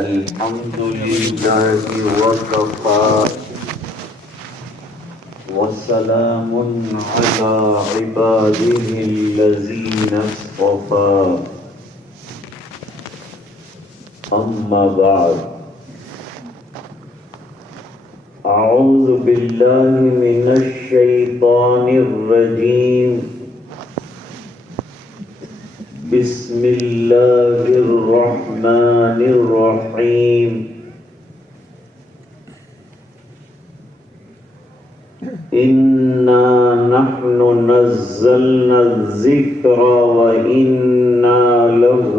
الحمد لله وكفى وسلام على عباده الذين اصطفى أما بعد أعوذ بالله من الشيطان الرجيم بسم الله الرحمن الرحيم إنا نحن نزلنا الذكر وإنا له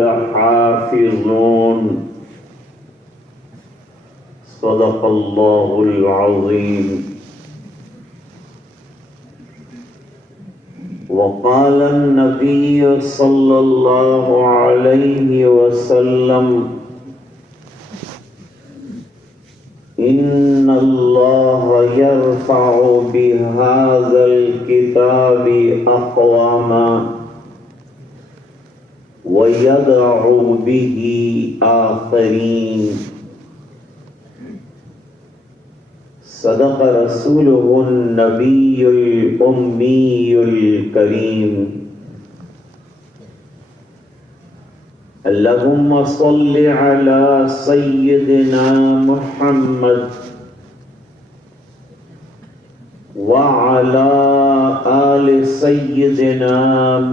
لحافظون صدق الله العظيم. وقال النبي صلى الله عليه وسلم إن الله يرفع بهذا الكتاب أقواما ويدع به آخرين. صدق رسوله النبي الأمي الكريم. اللهم صل على سيدنا محمد وعلى آل سيدنا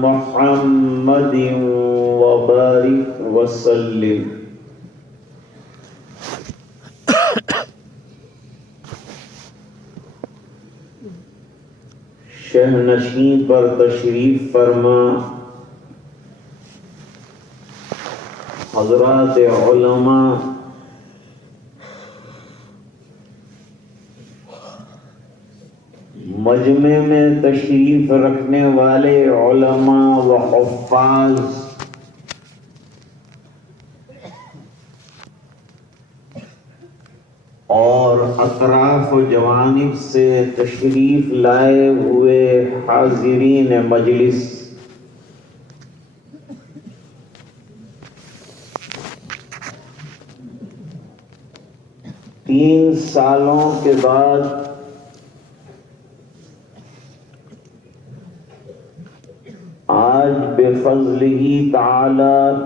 محمد وبارك وسلم. شہنشین پر تشریف فرما حضرات علماء، مجمع میں تشریف رکھنے والے علماء و حفاظ، اور اطراف و جوانب سے تشریف لائے ہوئے حاضرین مجلس، تین سالوں کے بعد آج بفضلہ تعالی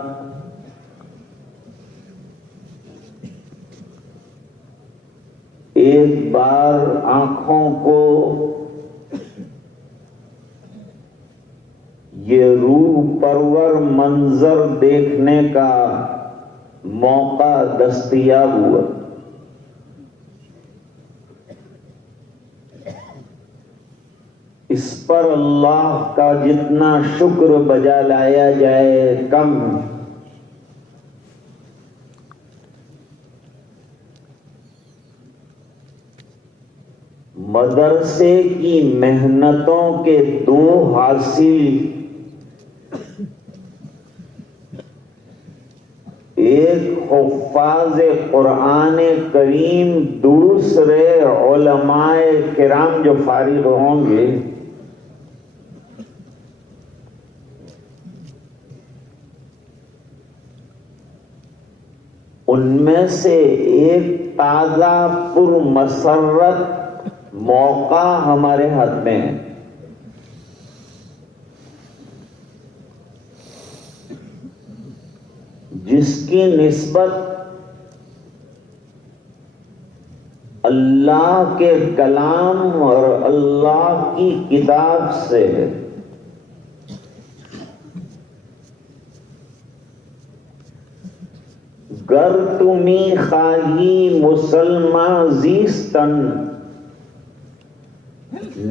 ایک بار آنکھوں کو یہ روح پرور منظر دیکھنے کا موقع دستیاب ہوا. اس پر اللہ کا جتنا شکر بجا لایا جائے کم. مدرسے کی محنتوں کے دو حاصل، ایک حفاظ قرآن کریم، دوسرے علماء کرام جو فارغ ہوں گے ان میں سے ایک تازہ پر مسرت موقع ہمارے ہاتھ میں ہے. جس کی نسبت اللہ کے کلام اور اللہ کی کتاب سے ہے. گر تمی خواہی مسلمان زیستن،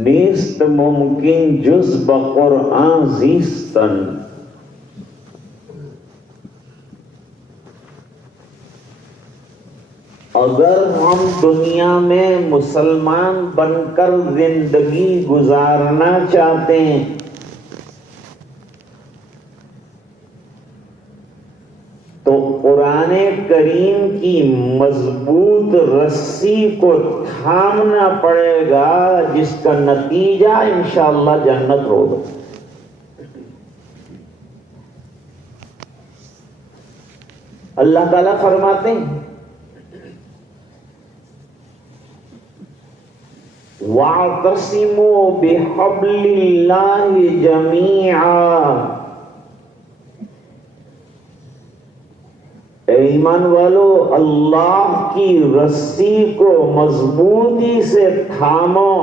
نیست ممکن جز بقرآن زیستن. اگر ہم دنیا میں مسلمان بن کر زندگی گزارنا چاہتے ہیں تو قرآن کریم کی مضبوط رسی کو تھامنا پڑے گا، جس کا نتیجہ انشاءاللہ جنت ہوگا. اللہ تعالیٰ فرماتے ہیں وَاعْتَصِمُوا بِحَبْلِ اللَّهِ جَمِيعًا، اے ایمان والو اللہ کی رسی کو مضبوطی سے تھامو۔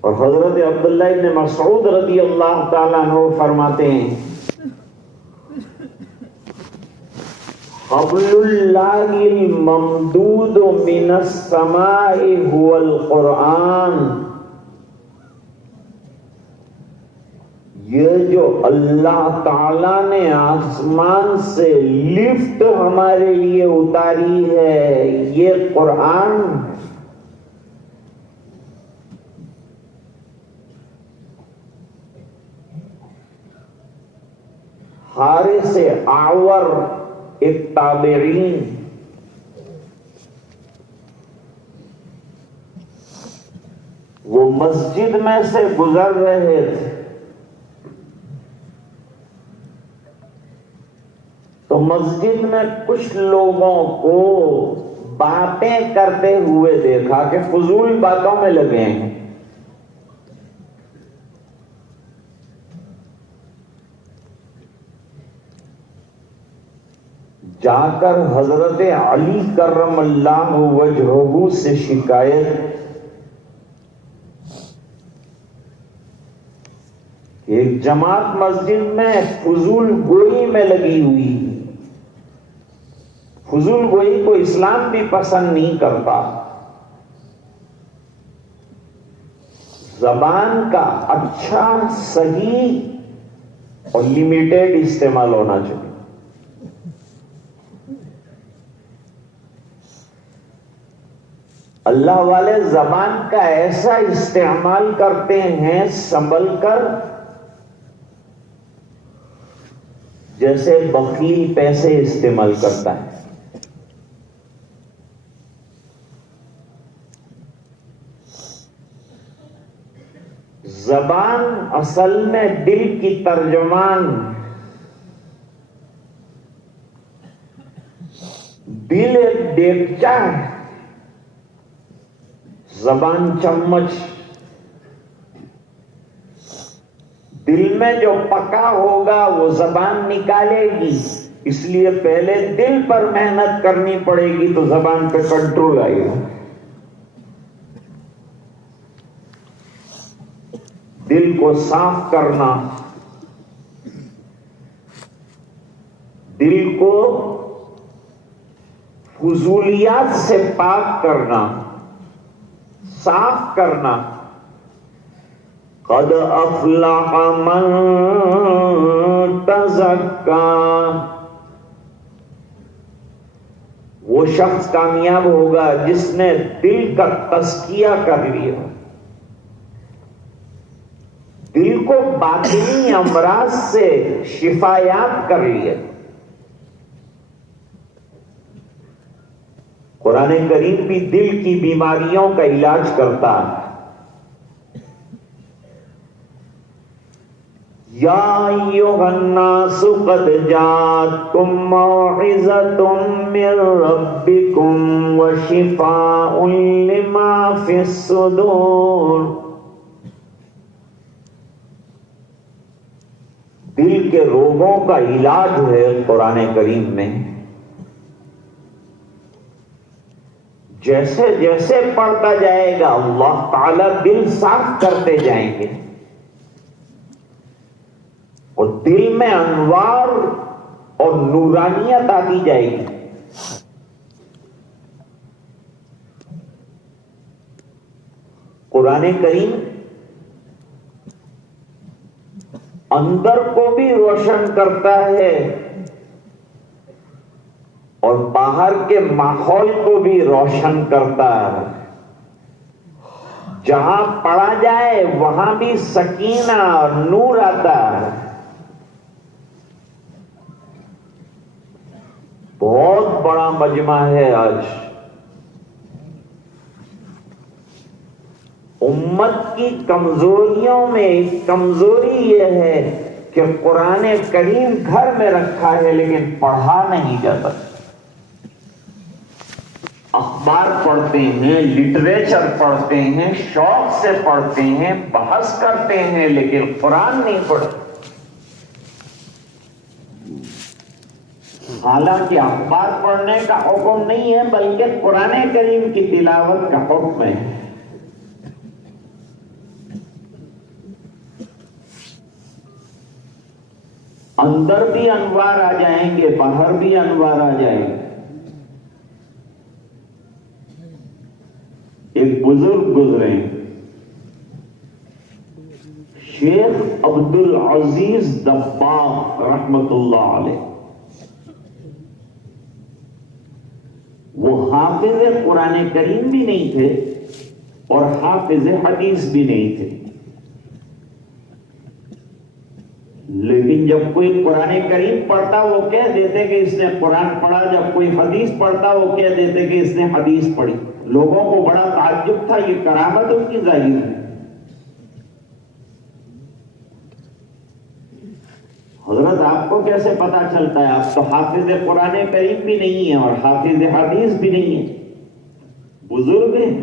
اور حضرت عبداللہ ابن مسعود رضی اللہ تعالیٰ عنہ فرماتے ہیں حبل اللہ الممدود من السماء هو القرآن، یہ جو اللہ تعالیٰ نے آسمان سے لفٹ ہمارے لیے اتاری ہے یہ قرآن ہے۔ حارث اعور ایک تابعین، وہ مسجد میں سے گزر رہے تھے تو مسجد میں کچھ لوگوں کو باتیں کرتے ہوئے دیکھا کہ فضول باتوں میں لگے ہیں۔ جا کر حضرت علی کرم اللہ وجہہ سے شکایت کہ ایک جماعت مسجد میں فضول گوئی میں لگی ہوئی، فضول گوئی کو اسلام بھی پسند نہیں کرتا۔ زبان کا اچھا، صحیح اور لمیٹڈ استعمال ہونا چاہیے۔ اللہ والے زبان کا ایسا استعمال کرتے ہیں سنبھل کر، جیسے بخیل پیسے استعمال کرتا ہے۔ زبان اصل میں دل کی ترجمان، دل ایک دیگچہ ہے، زبان چمچ۔ دل میں جو پکا ہوگا وہ زبان نکالے گی، اس لیے پہلے دل پر محنت کرنی پڑے گی تو زبان پہ کنٹرول آئے گا۔ دل کو صاف کرنا، دل کو فضولیات سے پاک کرنا، صاف کرنا۔ قد افلح من تزکا، وہ شخص کامیاب ہوگا جس نے دل کا تزکیہ کر لیا، دل کو باطنی امراض سے شفایاب کر لیے۔ قرآن کریم بھی دل کی بیماریوں کا علاج کرتا ہے۔ یا ایھا الناس قد جاءتکم موعظۃ من ربکم وشفاء لما فی الصدور، دل کے روگوں کا علاج ہے قرآن کریم میں۔ جیسے جیسے پڑھتا جائے گا اللہ تعالیٰ دل صاف کرتے جائیں گے اور دل میں انوار اور نورانیت آتی جائے گی۔ قرآن کریم اندر کو بھی روشن کرتا ہے اور باہر کے ماحول کو بھی روشن کرتا ہے۔ جہاں پڑھا جائے وہاں بھی سکینہ اور نور آتا ہے۔ بہت بڑا مجمع ہے آج، امت کی کمزوریوں میں ایک کمزوری یہ ہے کہ قرآن کریم گھر میں رکھا ہے لیکن پڑھا نہیں جاتا. اخبار پڑھتے ہیں، لٹریچر پڑھتے ہیں، شوق سے پڑھتے ہیں، بحث کرتے ہیں، لیکن قرآن نہیں پڑھتے. حالانکہ اخبار پڑھنے کا حکم نہیں ہے بلکہ قرآن کریم کی تلاوت کا حکم ہے. اندر بھی انوار آ جائیں گے، باہر بھی انوار آ جائیں گے. ایک بزرگ گزرے شیخ عبد العزیز دباغ رحمت اللہ علیہ. وہ حافظ قرآن کریم بھی نہیں تھے اور حافظ حدیث بھی نہیں تھے، لیکن جب کوئی قرآن کریم پڑھتا وہ کہہ دیتے کہ اس نے قرآن پڑھا، جب کوئی حدیث پڑھتا وہ کہہ دیتے کہ اس نے حدیث پڑھی. لوگوں کو بڑا تعجب تھا، یہ کرامت ان کی ظاہر ہے. حضرت آپ کو کیسے پتا چلتا ہے؟ آپ تو حافظ قرآن کریم بھی نہیں ہیں اور حافظ حدیث بھی نہیں ہیں، بزرگ ہیں.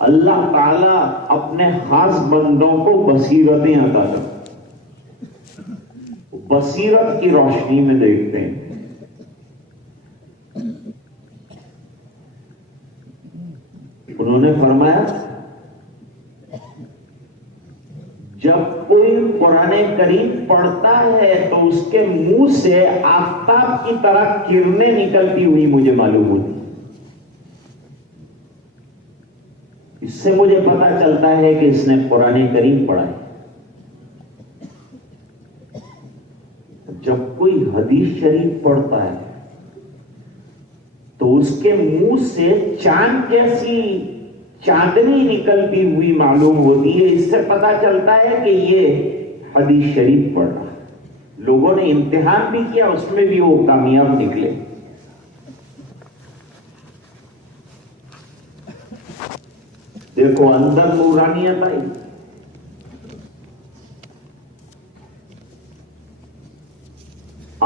اللہ تعالی اپنے خاص بندوں کو بصیرتیں عطا کرتے، بصیرت کی روشنی میں دیکھتے ہیں. انہوں نے فرمایا جب کوئی قرآن کریم پڑھتا ہے تو اس کے منہ سے آفتاب کی طرح کرنیں نکلتی ہوئی مجھے معلوم ہوتی. اس سے مجھے پتا چلتا ہے کہ اس نے قرآن کریم پڑھا ہے. جب کوئی حدیث شریف پڑھتا ہے تو اس کے منہ سے چاند جیسی چاندنی نکلتی ہوئی معلوم ہوتی ہے. اس سے پتا چلتا ہے کہ یہ حدیث شریف پڑھ رہا ہے. لوگوں نے امتحان بھی کیا، اس میں بھی وہ کامیاب نکلے. دیکھو اندر نورانیت آئی.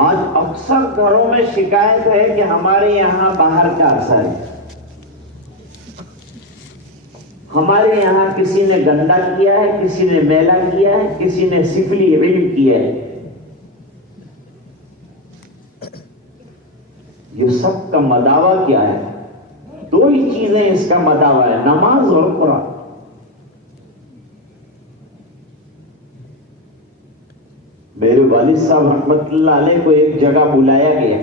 آج اکثر گھروں میں شکایت ہے کہ ہمارے یہاں باہر کا اثر ہے، ہمارے یہاں کسی نے گندا کیا ہے، کسی نے میلا کیا ہے، کسی نے سفلی علم کیا ہے. یہ سب کا مداوع کیا ہے؟ دو ہی چیزیں اس کا مداوع ہے، نماز اور قرآن. میرے والد صاحب رحمت اللہ علیہ کو ایک جگہ بلایا گیا،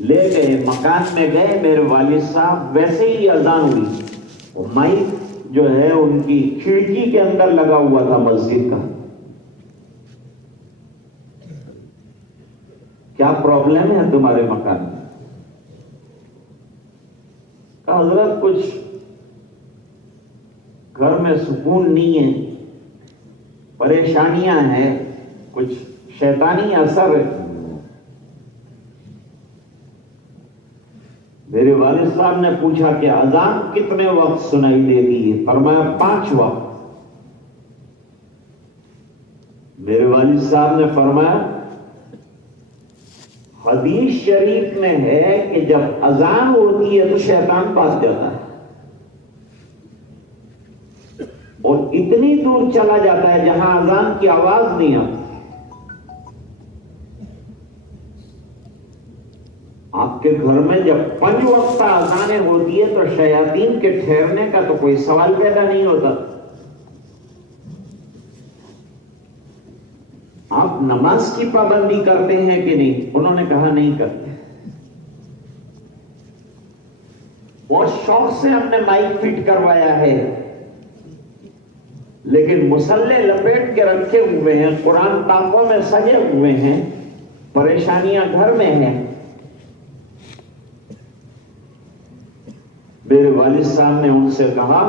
لے گئے، مکان میں گئے. میرے والد صاحب ویسے ہی اذان ہوئی، مائک جو ہے ان کی کھڑکی کے اندر لگا ہوا تھا مسجد کا. کیا پرابلم ہے تمہارے مکان میں؟ کہا حضرت کچھ گھر میں سکون نہیں ہے، پریشانیاں ہیں، کچھ شیطانی اثر ہے. میرے والد صاحب نے پوچھا کہ اذان کتنے وقت سنائی دیتی ہے؟ فرمایا 5 وقت. میرے والد صاحب نے فرمایا حدیث شریف میں ہے کہ جب اذان ہوتی ہے تو شیطان پاس جاتا ہے اور اتنی دور چلا جاتا ہے جہاں اذان کی آواز نہیں آتی. آپ کے گھر میں جب 5 وقت اذانیں ہوتی ہے تو شیاطین کے ٹھہرنے کا تو کوئی سوال پیدا نہیں ہوتا. آپ نماز کی پابندی کرتے ہیں کہ نہیں؟ انہوں نے کہا نہیں کرتے. اور شوق سے ہم نے مائک فٹ کروایا ہے، لیکن مسلح لپیٹ کے رکھے ہوئے ہیں، قرآن تاپوں میں سجے ہوئے ہیں، پریشانیاں گھر میں ہیں. میرے والد صاحب نے ان سے کہا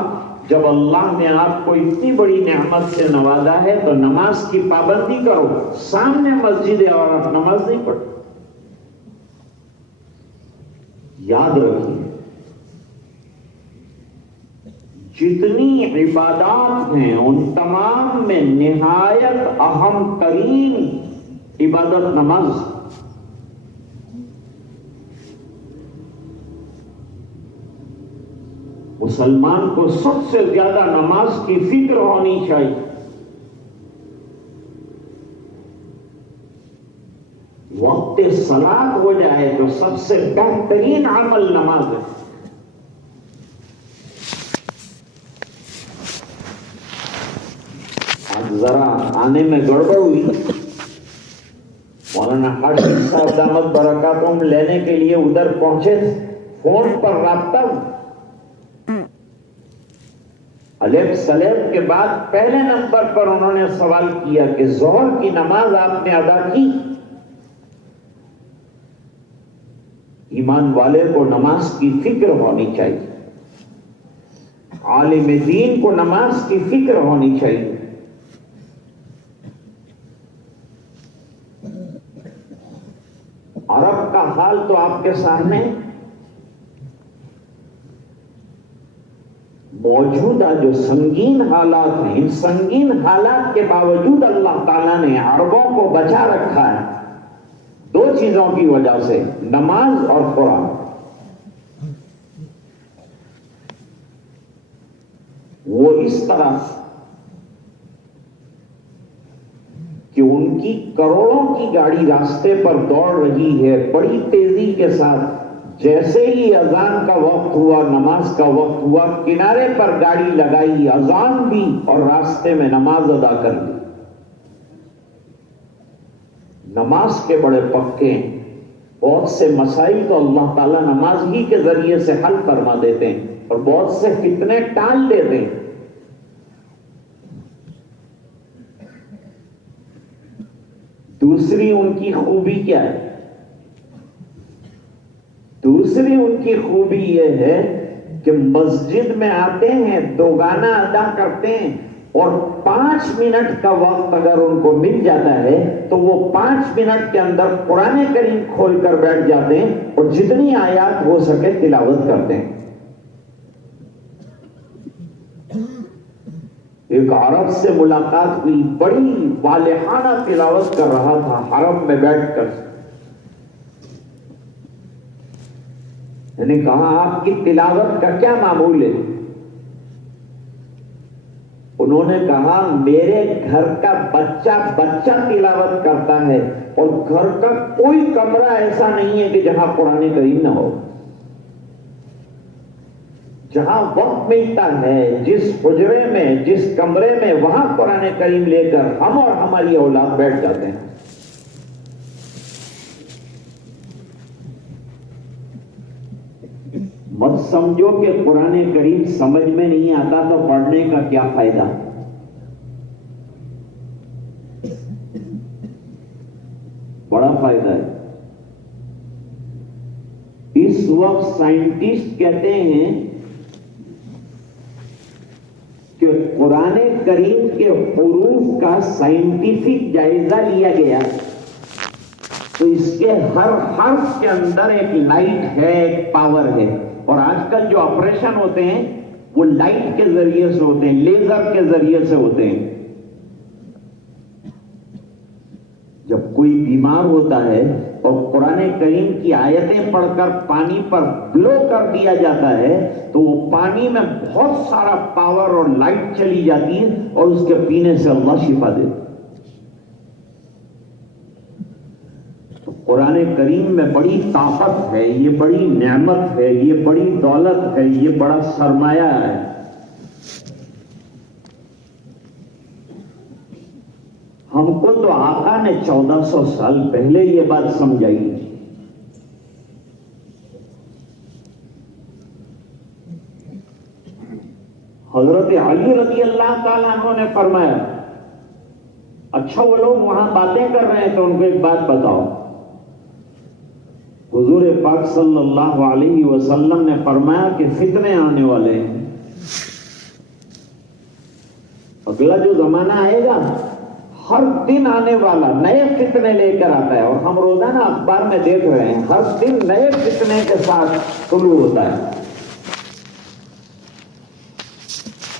جب اللہ نے آپ کو اتنی بڑی نعمت سے نوازا ہے تو نماز کی پابندی کرو. سامنے مسجد ہے اور آپ نماز نہیں پڑھتے. یاد رکھیے جتنی عبادات ہیں ان تمام میں نہایت اہم ترین عبادت نماز. مسلمان کو سب سے زیادہ نماز کی فکر ہونی چاہیے. وقت صلاۃ ہو جائے تو سب سے بہترین عمل نماز ہے. آج ذرا آنے میں گڑبڑ ہوئی. مولانا حاشم صاحب دامت برکاتہم لینے کے لیے ادھر پہنچے، فون پر رابطہ الف سلیب کے بعد پہلے نمبر پر انہوں نے سوال کیا کہ ظہر کی نماز آپ نے ادا کی؟ ایمان والے کو نماز کی فکر ہونی چاہیے، عالم دین کو نماز کی فکر ہونی چاہیے. عرب کا حال تو آپ کے سامنے. موجودہ جو سنگین حالات ہیں، ان سنگین حالات کے باوجود اللہ تعالیٰ نے عربوں کو بچا رکھا ہے دو چیزوں کی وجہ سے، نماز اور قرآن. وہ اس طرح کہ ان کی کروڑوں کی گاڑی راستے پر دوڑ رہی ہے بڑی تیزی کے ساتھ. جیسے ہی اذان کا وقت ہوا، نماز کا وقت ہوا، کنارے پر گاڑی لگائی، اذان دی اور راستے میں نماز ادا کر لی. نماز کے بڑے پکے ہیں. بہت سے مسائل تو اللہ تعالیٰ نماز ہی کے ذریعے سے حل فرما دیتے ہیں اور بہت سے فتنے ٹال دیتے ہیں. دوسری ان کی خوبی کیا ہے؟ دوسری ان کی خوبی یہ ہے کہ مسجد میں آتے ہیں، دو گانا ادا کرتے ہیں اور 5 منٹ کا وقت اگر ان کو مل جاتا ہے تو وہ 5 منٹ کے اندر قرآن کریم کھول کر بیٹھ جاتے ہیں اور جتنی آیات ہو سکے تلاوت کرتے ہیں. ایک عرب سے ملاقات ہوئی، بڑی والہانہ تلاوت کر رہا تھا حرم میں بیٹھ کر. میں نے کہا آپ کی تلاوت کا کیا معمول ہے؟ انہوں نے کہا میرے گھر کا بچہ تلاوت کرتا ہے اور گھر کا کوئی کمرہ ایسا نہیں ہے کہ جہاں قرآن کریم نہ ہو. جہاں وقت ملتا ہے، جس حجرے میں، جس کمرے میں، وہاں قرآن کریم لے کر ہم اور ہماری اولاد بیٹھ جاتے ہیں. مت سمجھو کہ قرآن کریم سمجھ میں نہیں آتا تو پڑھنے کا کیا فائدہ. بڑا فائدہ ہے. اس وقت سائنٹسٹ کہتے ہیں کہ قرآن کریم کے حروف کا سائنٹیفک جائزہ لیا گیا تو اس کے ہر حرف کے اندر ایک لائٹ ہے، ایک پاور ہے. اور آج کل جو آپریشن ہوتے ہیں وہ لائٹ کے ذریعے سے ہوتے ہیں، لیزر کے ذریعے سے ہوتے ہیں. جب کوئی بیمار ہوتا ہے اور قرآن کریم کی آیتیں پڑھ کر پانی پر بلو کر دیا جاتا ہے تو وہ پانی میں بہت سارا پاور اور لائٹ چلی جاتی ہے اور اس کے پینے سے اللہ شفا دیتا ہے. تو قرآن کریم میں بڑی طاقت ہے، یہ بڑی نعمت ہے، یہ بڑی دولت ہے، یہ بڑا سرمایہ ہے. ہم کو تو آقا نے 1400 سال پہلے یہ بات سمجھائی. حضرت علی رضی اللہ تعالیٰ عنہ نے فرمایا، اچھا وہ لوگ وہاں باتیں کر رہے ہیں تو ان کو ایک بات بتاؤ. حضور پاک صلی اللہ علیہ وسلم نے فرمایا کہ فتنے آنے والے ہیں. اگلا جو زمانہ آئے گا ہر دن آنے والا نئے فتنے لے کر آتا ہے اور ہم روزانہ اخبار میں دیکھ رہے ہیں ہر دن نئے فتنے کے ساتھ طلوع ہوتا ہے.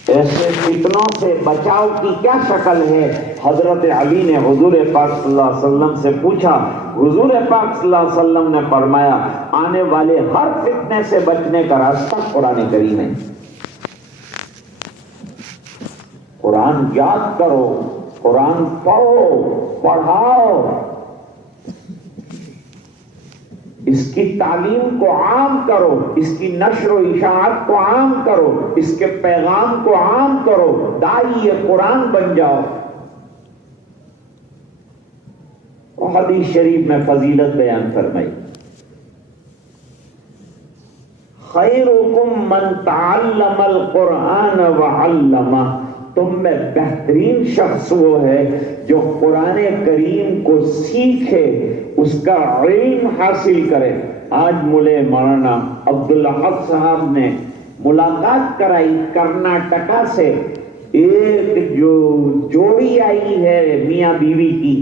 ایسے فتنوں سے بچاؤ کی کیا شکل ہے؟ حضرت علی نے حضور پاک صلی اللہ علیہ وسلم سے پوچھا. حضور پاک صلی اللہ علیہ وسلم نے فرمایا آنے والے ہر فتنے سے بچنے کا راستہ قرآن کریم ہے. قرآن یاد کرو، قرآن پڑھو، پڑھاؤ، اس کی تعلیم کو عام کرو، اس کی نشر و اشاعت کو عام کرو، اس کے پیغام کو عام کرو، داعی قرآن بن جاؤ. اور حدیث شریف میں فضیلت بیان فرمائی، خیرکم من تعلم القرآن وعلمہ، تم میں بہترین شخص وہ ہے جو قرآن کریم کو سیکھے، اس کا علم حاصل کرے. آج مولے مولانا عبدالحق صاحب نے ملاقات کرائی کرناٹکا سے. ایک جو جوڑی آئی ہے میاں بیوی کی،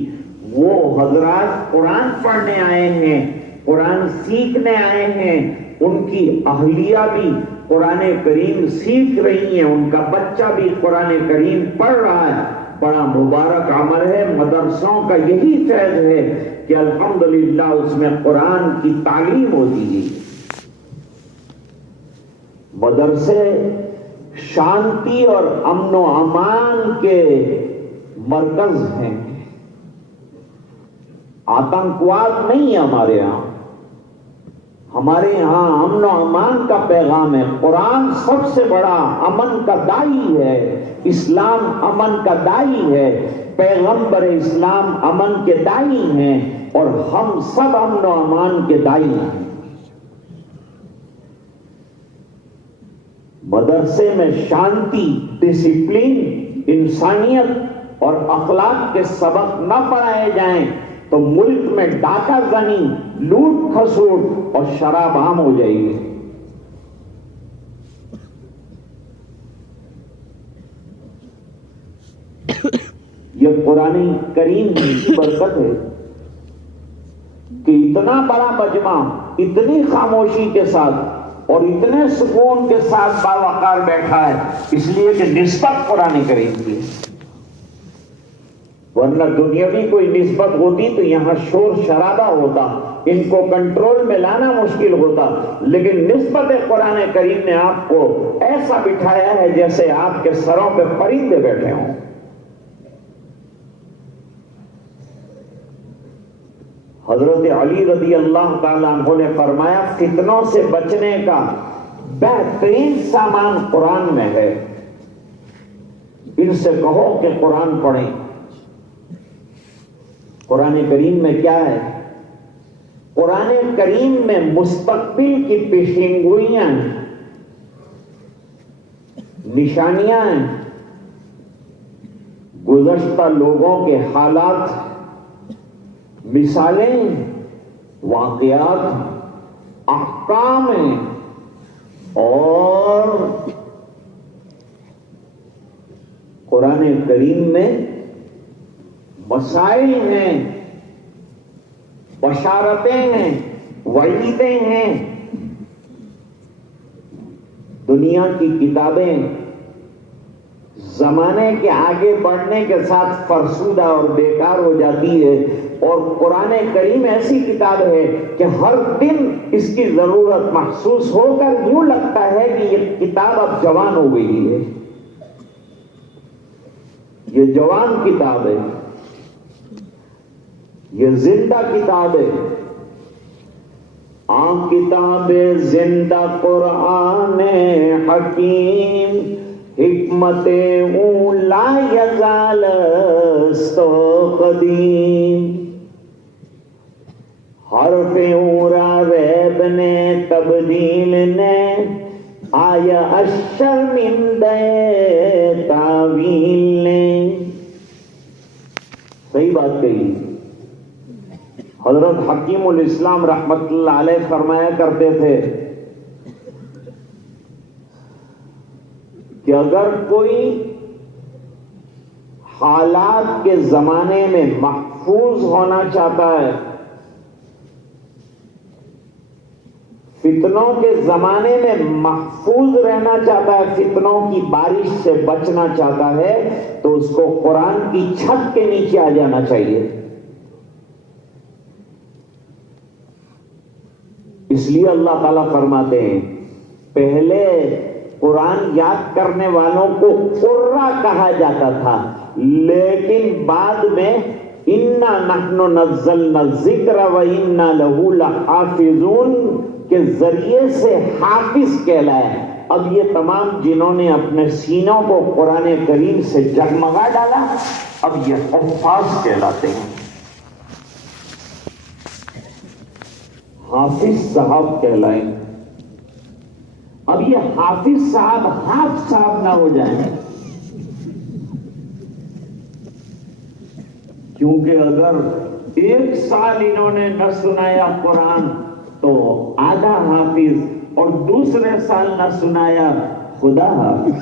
وہ حضرات قرآن پڑھنے آئے ہیں، قرآن سیکھنے آئے ہیں. ان کی اہلیہ بھی قرآن کریم سیکھ رہی ہیں، ان کا بچہ بھی قرآن کریم پڑھ رہا ہے. بڑا مبارک عمل ہے. مدرسوں کا یہی فیض ہے کہ الحمدللہ اس میں قرآن کی تعلیم ہوتی ہے. مدرسے شانتی اور امن و امان کے مرکز ہیں. آتنکواد نہیں ہے ہمارے ہاں. ہمارے ہاں امن و امان کا پیغام ہے. قرآن سب سے بڑا امن کا دائی ہے. اسلام امن کا دائی ہے. پیغمبر اسلام امن کے دائی ہیں، اور ہم سب امن و امان کے دائی ہیں. مدرسے میں شانتی، ڈسپلن، انسانیت اور اخلاق کے سبق نہ پڑھائے جائیں تو ملک میں ڈاکہ زنی، لوٹ کھسوٹ اور شراب عام ہو جائے گی. یہ قرآن کریم کی برکت ہے کہ اتنا بڑا مجمع اتنی خاموشی کے ساتھ اور اتنے سکون کے ساتھ باوقار بیٹھا ہے، اس لیے کہ نسبت قرآن کریم کی ہے. ورنہ دنیاوی کوئی نسبت ہوتی تو یہاں شور شرابہ ہوتا، ان کو کنٹرول میں لانا مشکل ہوتا. لیکن نسبت قرآن کریم نے آپ کو ایسا بٹھایا ہے جیسے آپ کے سروں پہ پرندے بیٹھے ہوں. حضرت علی رضی اللہ تعالیٰ عنہ نے فرمایا فتنوں سے بچنے کا بہترین سامان قرآن میں ہے. ان سے کہو کہ قرآن پڑھیں. قرآن کریم میں کیا ہے؟ قرآن کریم میں مستقبل کی پیشینگوئیاں ہیں، نشانیاں ہیں، گزشتہ لوگوں کے حالات، مثالیں، واقعات، احکام ہیں، اور قرآن کریم میں مسائل ہیں، بشارتیں ہیں، وعیدیں ہیں. دنیا کی کتابیں زمانے کے آگے بڑھنے کے ساتھ فرسودہ اور بیکار ہو جاتی ہے، اور قرآن کریم ایسی کتاب ہے کہ ہر دن اس کی ضرورت محسوس ہو کر یوں لگتا ہے کہ یہ کتاب اب جوان ہو گئی ہے. یہ جوان کتاب ہے، یہ زندہ کتاب ہے. کتاب زندہ قرآن حکیم، حکمت لا یزال استو قدیم. حرف اورا ریب نے تبدیل نے آیا اشرمندہ تعویل نے. صحیح بات کہی. حضرت حکیم الاسلام رحمت اللہ علیہ فرمایا کرتے تھے کہ اگر کوئی حالات کے زمانے میں محفوظ ہونا چاہتا ہے، فتنوں کے زمانے میں محفوظ رہنا چاہتا ہے، فتنوں کی بارش سے بچنا چاہتا ہے، تو اس کو قرآن کی چھت کے نیچے آ جانا چاہیے۔ اس لیے اللہ تعالیٰ فرماتے ہیں پہلے قرآن یاد کرنے والوں کو قرہ کہا جاتا تھا، لیکن بعد میں اِنَّا نَحْنُ نَزَّلْنَا الذِّكْرَ وَإِنَّا لَهُ لَحَافِظُونَ کے ذریعے سے حافظ کہلائے۔ اب یہ تمام جنہوں نے اپنے سینوں کو قرآن کریم سے جگمگا ڈالا، اب یہ حفاظ کہلاتے ہیں، حافظ صاحب کہلائیں۔ اب یہ حافظ صاحب حافظ صاحب نہ ہو جائیں، کیونکہ اگر ایک سال انہوں نے نہ سنایا قرآن تو آدھا حافظ، اور دوسرے سال نہ سنایا خدا حافظ۔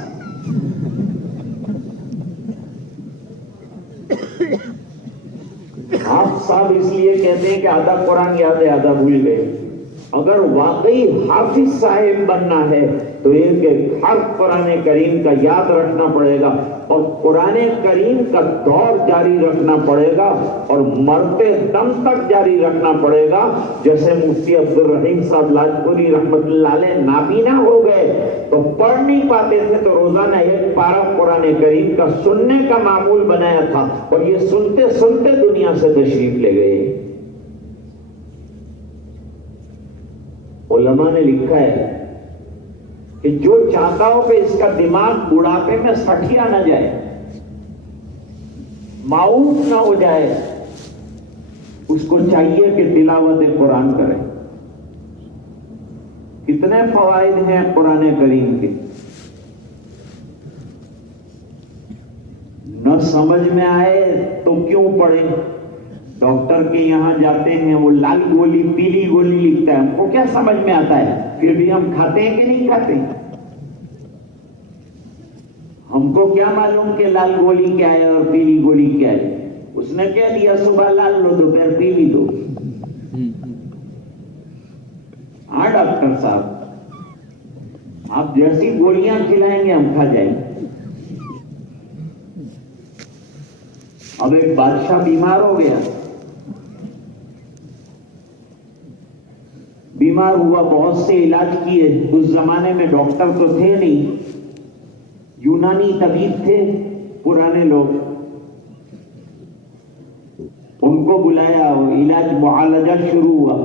حافظ صاحب اس لیے کہتے ہیں کہ آدھا قرآن یاد ہے آدھا بھول گئے۔ اگر واقعی حافظ صاحب بننا ہے تو ایک ایک حرف قرآن کریم کا یاد رکھنا پڑے گا، اور قرآن کریم کا دور جاری رکھنا پڑے گا، اور مرتے دم تک جاری رکھنا پڑے گا۔ جیسے مفتی عبد الرحیم صاحب لاجپوری رحمت اللہ علیہ نابینا ہو گئے تو پڑھ نہیں پاتے تھے، تو روزانہ ایک پارہ قرآن کریم کا سننے کا معمول بنایا تھا، اور یہ سنتے سنتے دنیا سے تشریف لے گئے۔ علماء نے لکھا ہے کہ جو چاہتا ہو کہ اس کا دماغ بڑھاپے میں سٹھیا نہ جائے، معاوف نہ ہو جائے، اس کو چاہیے کہ تلاوت قرآن کرے۔ کتنے فوائد ہیں قرآن کریم کے؟ نہ سمجھ میں آئے تو کیوں پڑھیں؟ ڈاکٹر کے یہاں جاتے ہیں، وہ لال گولی پیلی گولی لکھتا ہے، ہم کو کیا سمجھ میں آتا ہے؟ پھر بھی ہم کھاتے ہیں کہ نہیں کھاتے؟ ہم کو کیا معلوم کہ لال گولی کیا ہے اور پیلی گولی کیا ہے؟ اس نے کہہ دیا صبح لال لو دوپہر پیلی دو۔ ہاں ڈاکٹر صاحب، آپ جیسی گولیاں کھلائیں گے ہم کھا جائیں گے۔ اب ایک بادشاہ بیمار ہو گیا، بیمار ہوا، بہت سے علاج کیے، اس زمانے میں ڈاکٹر تو تھے نہیں، یونانی طبیب تھے پرانے لوگ، ان کو بلایا اور علاج معالجہ شروع ہوا۔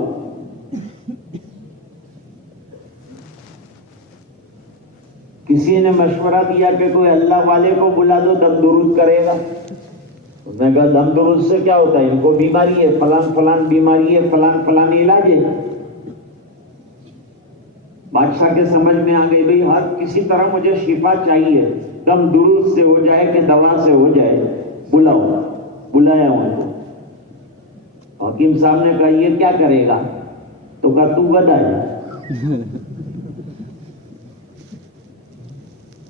کسی نے مشورہ دیا کہ کوئی اللہ والے کو بلا دو، دم درود کرے گا۔ اس نے کہا دم درود سے کیا ہوتا ہے؟ ان کو بیماری ہے، فلان فلان بیماری ہے، فلان فلان علاج ہے۔ بادشاہ کے سمجھ میں آ گئی، بھئی ہر کسی طرح مجھے شفا چاہیے، دم درود سے ہو جائے کہ دوا سے ہو جائے، بلاؤ۔ بلایا ان کو، حکیم صاحب نے کہا یہ کیا کرے گا؟ تو کہا تو گدھا ہے۔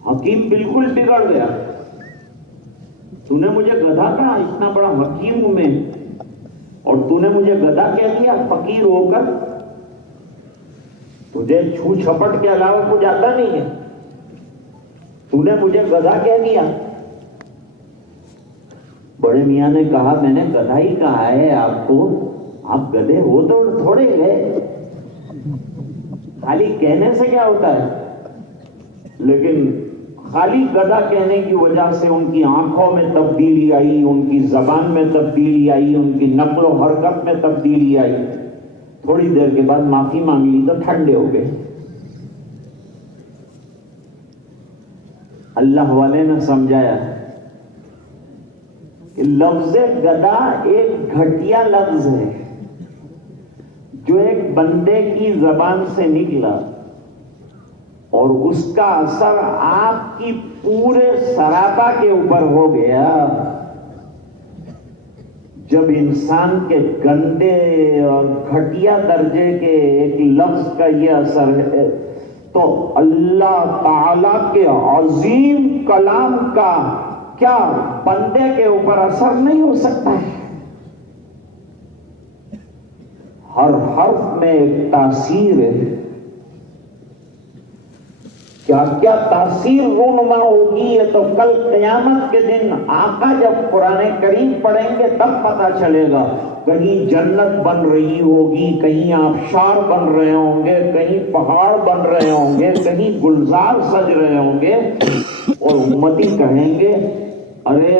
حکیم بالکل بگڑ گیا، تو نے مجھے گدھا کہا، اتنا بڑا حکیم ہوں میں، اور تو نے مجھے گدھا کہہ دیا فقیر ہو کر؟ تجھے چھو چھپٹ کے علاوہ کچھ آتا نہیں ہے، تو نے مجھے گدھا کہہ دیا۔ بڑے میاں نے کہا میں نے گدھا ہی کہا ہے آپ کو، آپ گدھے ہو تو تھوڑے گئے، خالی کہنے سے کیا ہوتا ہے؟ لیکن خالی گدھا کہنے کی وجہ سے ان کی آنکھوں میں تبدیلی آئی، ان کی زبان میں تبدیلی آئی، ان کی نقل و حرکت میں تبدیلی آئی۔ تھوڑی دیر کے بعد معافی مانگ لی تو ٹھنڈے ہو گئے۔ اللہ والے نے سمجھایا کہ لفظ گدھا ایک گھٹیا لفظ ہے جو ایک بندے کی زبان سے نکلا، اور اس کا اثر آپ کی پورے سراپا کے اوپر ہو گیا۔ جب انسان کے گندے اور گھٹیا درجے کے ایک لفظ کا یہ اثر ہے تو اللہ تعالی کے عظیم کلام کا کیا بندے کے اوپر اثر نہیں ہو سکتا ہے؟ ہر حرف میں ایک تاثیر ہے، کیا کیا تاثیر رونما ہوگی، یہ تو کل قیامت کے دن آقا جب قرآن کریم پڑھیں گے تب پتہ چلے گا۔ کہیں جنت بن رہی ہوگی، کہیں آبشار بن رہے ہوں گے، کہیں پہاڑ بن رہے ہوں گے، کہیں گلزار سج رہے ہوں گے، اور امتی کہیں گے ارے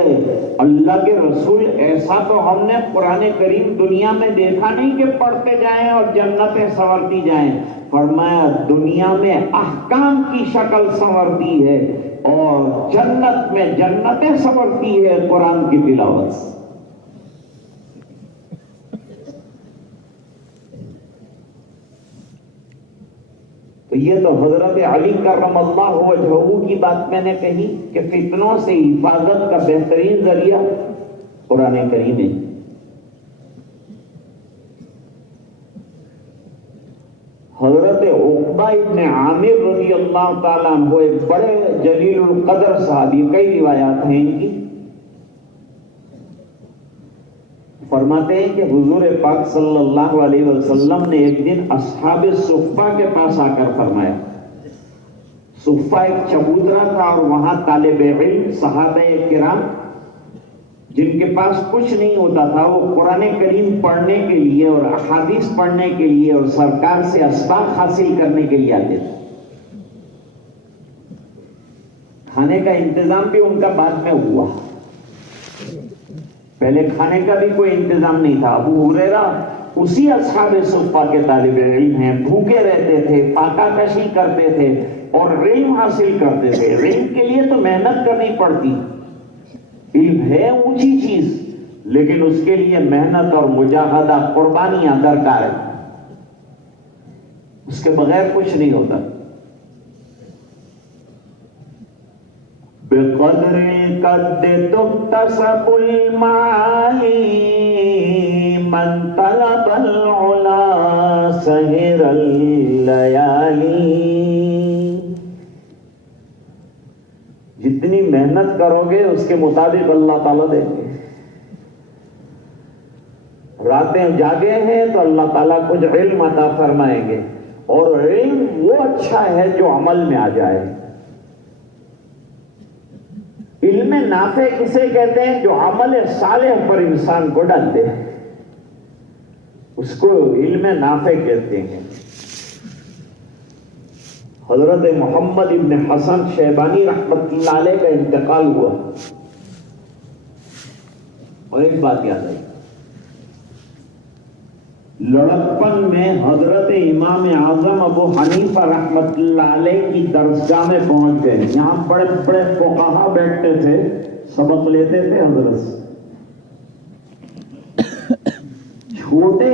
اللہ کے رسول ایسا تو ہم نے قرآن کریم دنیا میں دیکھا نہیں کہ پڑھتے جائیں اور جنتیں سنورتی جائیں۔ فرمایا دنیا میں احکام کی شکل سنورتی ہے اور جنت میں جنتیں سنورتی ہے قرآن کی تلاوت سے۔ تو یہ تو حضرت علی کرم اللہ وجہہ کی بات میں نے کہی کہ فتنوں سے حفاظت کا بہترین ذریعہ قرآن کریم ہے۔ حضرت عقبہ ابن عامر رضی اللہ تعالیٰ عنہ ایک بڑے جلیل القدر صحابی، کئی روایات ہیں ان کی، فرماتے ہیں کہ حضور پاک صلی اللہ علیہ وسلم نے ایک دن اصحاب صفہ کے پاس آ کر فرمایا، صفہ ایک چبوترا تھا اور وہاں طالب علم صحابہ کرام جن کے پاس کچھ نہیں ہوتا تھا وہ قرآن کریم پڑھنے کے لیے اور احادیث پڑھنے کے لیے اور سرکار سے اسباق حاصل کرنے کے لیے آتے تھے۔ کھانے کا انتظام بھی ان کا بعد میں ہوا، پہلے کھانے کا بھی کوئی انتظام نہیں تھا۔ ابو ہریرہ اسی اصحاب صفہ کے طالب علم ہیں، بھوکے رہتے تھے، فاقہ کشی کرتے تھے اور علم حاصل کرتے تھے۔ علم کے لیے تو محنت کرنی پڑتی، علم ہے اونچی چیز لیکن اس کے لیے محنت اور مجاہدہ، قربانیاں درکار ہے، اس کے بغیر کچھ نہیں ہوتا۔ بقدر قد تکتسب المعالی من طلب العلا سہر اللیالی، جتنی محنت کرو گے اس کے مطابق اللہ تعالیٰ دیں گے۔ راتیں جاگے ہیں تو اللہ تعالیٰ کچھ علم عطا فرمائیں گے، اور علم وہ اچھا ہے جو عمل میں آ جائے۔ علم نافع کسے کہتے ہیں؟ جو عمل صالح پر انسان کو ڈال دے، اس کو علم نافع کہتے ہیں۔ حضرت محمد ابن حسن شیبانی رحمت اللہ علیہ کا انتقال ہوا، اور ایک بات یاد آئی، لڑکپن میں حضرت امام اعظم ابو حنیفہ رحمت اللہ علیہ کی درسگاہ میں پہنچ گئے۔ یہاں بڑے بڑے فقہا بیٹھتے تھے، سبق لیتے تھے حضرت سے۔ چھوٹے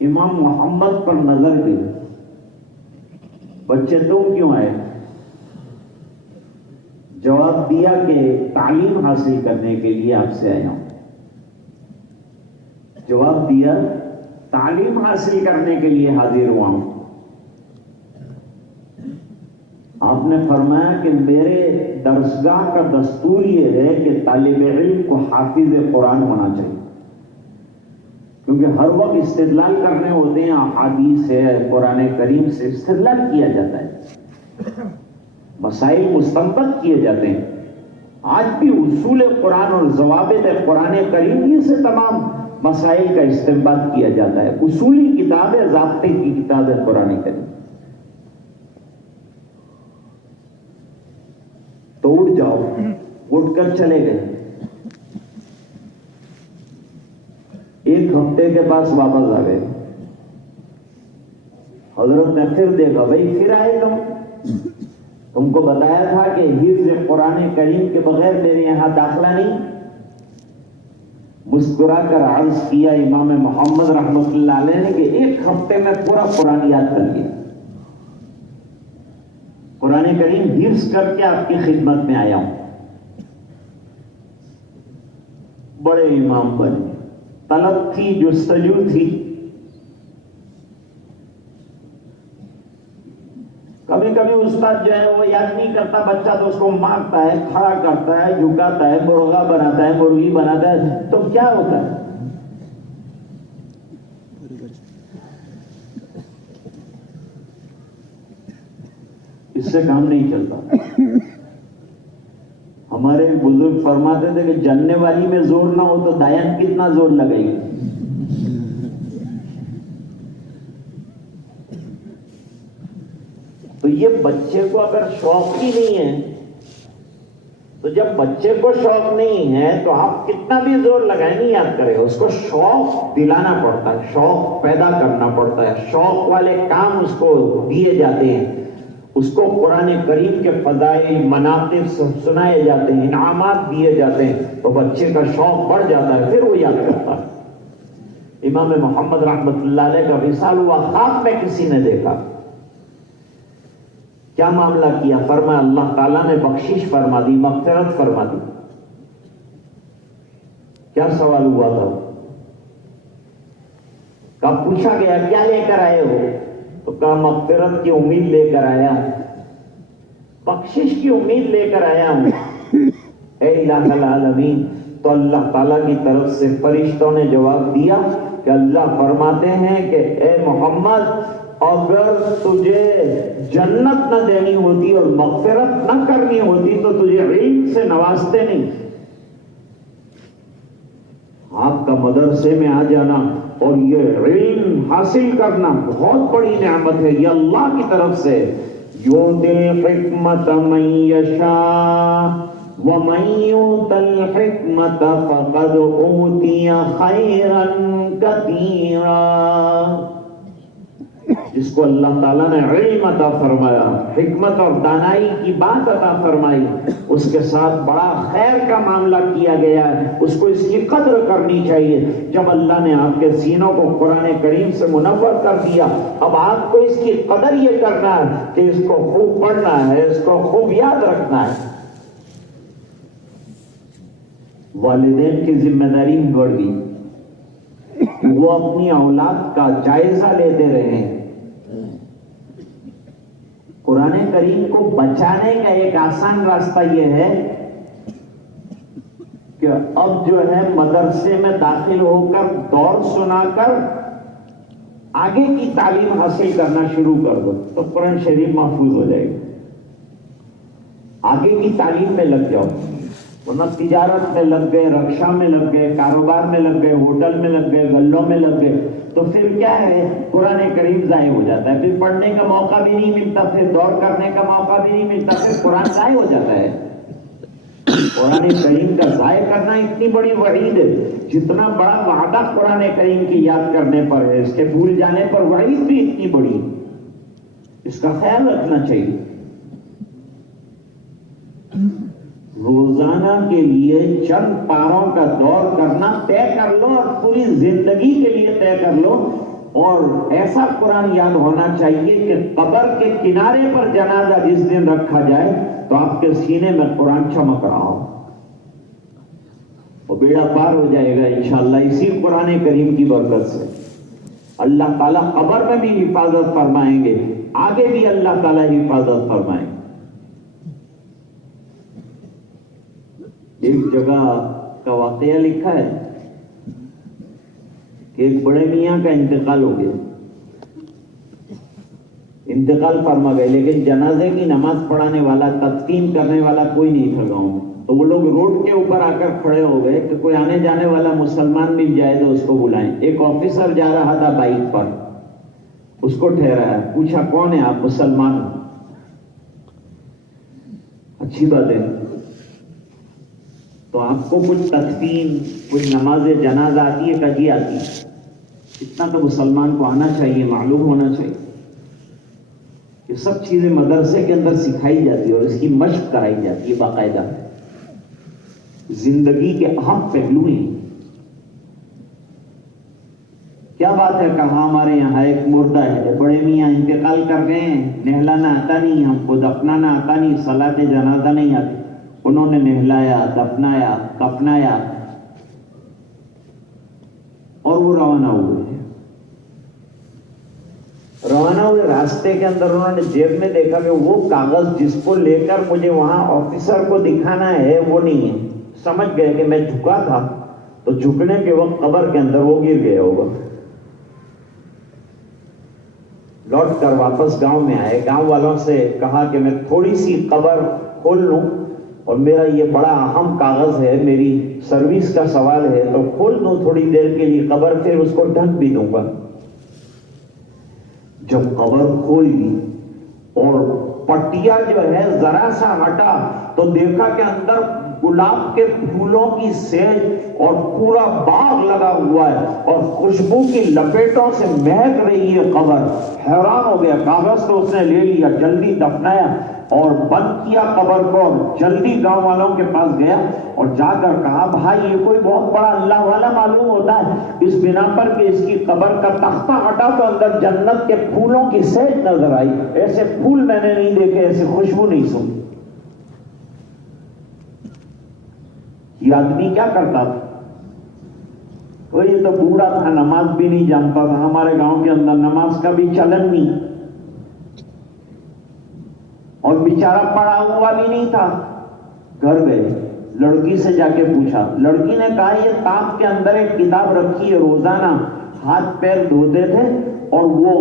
امام محمد پر نظر دی، بچے تم کیوں آئے؟ جواب دیا کہ تعلیم حاصل کرنے کے لیے آپ سے آیا ہوں۔ جواب دیا تعلیم حاصل کرنے کے لیے حاضر ہوا ہوں۔ آپ نے فرمایا کہ میرے درسگاہ کا دستور یہ ہے کہ طالب علم کو حافظ قرآن ہونا چاہیے، کیونکہ ہر وقت استدلال کرنے ہوتے ہیں، احادیث ہے، قرآن کریم سے استدلال کیا جاتا ہے، مسائل مستنبط کیے جاتے ہیں۔ آج بھی اصول قرآن اور ضوابط قرآن کریم سے تمام مسائل کا استنباط کیا جاتا ہے۔ اصولی کتاب ہے، ضابطے کی کتاب ہے قرآن کریم۔ تو اٹھ جاؤ، اٹھ کر چلے گئے۔ ایک ہفتے کے پاس واپس آ گئے۔ حضرت نے پھر دیکھا، بھائی پھر آئے تم کو بتایا تھا کہ حفظ قرآن کریم کے بغیر میرے یہاں داخلہ نہیں۔ مسکرا کر عرض کیا امام محمد رحمت اللہ علیہ نے کہ ایک ہفتے میں پورا قرآن یاد کر لیا، قرآن کریم حفظ کر کے آپ کی خدمت میں آیا ہوں۔ بڑے امام بنے، طلب تھی، جستجو تھی۔ کبھی کبھی استاد جو ہے وہ یاد نہیں کرتا، بچہ تو اس کو مارتا ہے، کھڑا کرتا ہے، جھکاتا ہے، مرغا بناتا ہے، مرغی بناتا ہے، تو کیا ہوتا ہے؟ اس سے کام نہیں چلتا. ہمارے بزرگ فرماتے تھے کہ جلنے والی میں زور نہ ہو تو دائیں کتنا زور لگائے گی. تو یہ بچے کو اگر شوق ہی نہیں ہے، تو جب بچے کو شوق نہیں ہے تو آپ کتنا بھی زور لگائیں نہیں یاد کرے. اس کو شوق دلانا پڑتا ہے، شوق پیدا کرنا پڑتا ہے، شوق والے کام اس کو دیے جاتے ہیں، اس کو قرآن کریم کے فضائل مناقب سنائے جاتے ہیں، انعامات دیے جاتے ہیں، تو بچے کا شوق بڑھ جاتا ہے، پھر وہ یاد کرتا ہے. امام محمد رحمت اللہ علیہ کا وصال ہوا، خواب میں کسی نے دیکھا. کیا معاملہ کیا؟ فرمایا اللہ تعالیٰ نے بخشش فرما دی، مغفرت فرما دی. کیا سوال ہوا تھا؟ کب پوچھا گیا کیا لے کر آئے ہو؟ تو کہا مغفرت کی امید لے کر آیا، بخشش کی امید لے کر آیا ہوں. اے الہ العالمین. تو اللہ تعالیٰ کی طرف سے فرشتوں نے جواب دیا کہ اللہ فرماتے ہیں کہ اے محمد، اگر تجھے جنت نہ دینی ہوتی اور مغفرت نہ کرنی ہوتی تو تجھے علم سے نوازتے نہیں. آپ کا مدرسے میں آ جانا اور یہ علم حاصل کرنا بہت بڑی نعمت ہے، یہ اللہ کی طرف سے. یؤتی الحکمت من یشاء ومن یؤت الحکمت فقد اوتی خیرا کثیرا. جس کو اللہ تعالیٰ نے علم عطا فرمایا، حکمت اور دانائی کی بات عطا فرمائی، اس کے ساتھ بڑا خیر کا معاملہ کیا گیا ہے، اس کو اس کی قدر کرنی چاہیے. جب اللہ نے آپ کے سینوں کو قرآن کریم سے منور کر دیا، اب آپ کو اس کی قدر یہ کرنا ہے کہ اس کو خوب پڑھنا ہے، اس کو خوب یاد رکھنا ہے. والدین کی ذمہ داری بڑھ گئی، وہ اپنی اولاد کا جائزہ لیتے رہے. قرآن کریم کو بچانے کا ایک آسان راستہ یہ ہے کہ اب جو ہے مدرسے میں داخل ہو کر دور سنا کر آگے کی تعلیم حاصل کرنا شروع کر دو تو قرآن شریف محفوظ ہو جائے گا. آگے کی تعلیم میں لگ جاؤ، ورنہ تجارت میں لگ گئے، رکشا میں لگ گئے، کاروبار میں لگ گئے، ہوٹل میں لگ گئے، گلوں میں لگ گئے، تو پھر کیا ہے، قرآن کریم ضائع ہو جاتا ہے. پھر پڑھنے کا موقع بھی نہیں ملتا، پھر دور کرنے کا موقع بھی نہیں ملتا، پھر قرآن ضائع ہو جاتا ہے. قرآن کریم کا ضائع کرنا اتنی بڑی وعید ہے، جتنا بڑا وعدہ قرآن کریم کی یاد کرنے پر ہے، اس کے بھول جانے پر وعید بھی اتنی بڑی. اس کا خیال رکھنا چاہیے. روزانہ کے لیے چند پاروں کا دور کرنا طے کر لو اور پوری زندگی کے لیے طے کر لو. اور ایسا قرآن یاد ہونا چاہیے کہ قبر کے کنارے پر جنازہ جس دن رکھا جائے تو آپ کے سینے میں قرآن چمک رہا ہو، اور بیڑا پار ہو جائے گا انشاءاللہ اسی قرآن کریم کی برکت سے. اللہ تعالیٰ قبر میں بھی حفاظت فرمائیں گے، آگے بھی اللہ تعالیٰ حفاظت فرمائیں گے. ایک جگہ کا واقعہ لکھا ہے کہ ایک بڑے میاں کا انتقال ہو گیا، انتقال فرما گئے، لیکن جنازے کی نماز پڑھانے والا، تدفین کرنے والا کوئی نہیں تھا گاؤں میں. تو وہ لوگ روڈ کے اوپر آ کر کھڑے ہو گئے کہ کوئی آنے جانے والا مسلمان مل جائے تو اس کو بلائیں. ایک آفیسر جا رہا تھا بائک پر، اس کو ٹھہرایا، پوچھا کون ہے آپ؟ مسلمان. اچھی بات ہے، تو آپ کو کچھ تدفین، کچھ نماز جنازہ آتی ہے؟ کجی آتی ہے. اتنا تو مسلمان کو آنا چاہیے، معلوم ہونا چاہیے. یہ سب چیزیں مدرسے کے اندر سکھائی جاتی ہے اور اس کی مشق کرائی جاتی ہے باقاعدہ. زندگی کے اہم پہلو ہیں. کیا بات ہے، کہاں ہمارے یہاں ایک مردہ ہے، بڑے میاں انتقال کر گئے ہیں، نہلانا آتا نہیں، ہم کو دفنانا آتا نہیں، صلاۃ جنازہ نہیں آتی. انہوں نے نہلایا، دفنایا، کفنایا اور وہ روانہ ہوئے. روانہ ہوئے، راستے کے اندر انہوں نے جیب میں دیکھا کہ وہ کاغذ جس کو لے کر مجھے وہاں آفیسر کو دکھانا ہے وہ نہیں ہے. سمجھ گئے کہ میں جھکا تھا تو جھکنے کے وقت قبر کے اندر وہ گر گیا ہوگا. لوٹ کر واپس گاؤں میں آئے. گاؤں والوں سے کہا کہ میں تھوڑی سی قبر کھول لوں اور میرا یہ بڑا اہم کاغذ ہے, میری سروس کا سوال ہے, تو کھول دوں تھوڑی دیر کے لیے قبر, پھر اس کو ڈھک بھی دوں گا. جب قبر کھولی اور پٹیا جو ہے ذرا سا ہٹا تو دیکھا کہ اندر گلاب کے پھولوں کی سیج اور پورا باغ لگا ہوا ہے اور خوشبو کی لپیٹوں سے مہک رہی ہے قبر. حیران ہو گیا. کاغذ تو اس نے لے لیا, جلدی دفنایا اور بند کیا قبر کو, جلدی گاؤں والوں کے پاس گیا اور جا کر کہا بھائی یہ کوئی بہت بڑا اللہ والا معلوم ہوتا ہے, اس بنا پر کہ اس کی قبر کا تختہ ہٹا تو اندر جنت کے پھولوں کی سیج نظر آئی. ایسے پھول میں نے نہیں دیکھے, ایسے خوشبو نہیں سنی. یہ آدمی کیا کرتا تھا؟ وہ یہ تو بوڑھا تھا, نماز بھی نہیں جانتا تھا. ہمارے گاؤں کے اندر نماز کا بھی چلن نہیں اور بیچارہ پڑھا ہوا بھی نہیں تھا. گھر گئے, لڑکی سے جا کے پوچھا. لڑکی نے کہا یہ تاپ کے اندر ایک کتاب رکھی ہے, روزانہ ہاتھ پیر دھوتے تھے اور وہ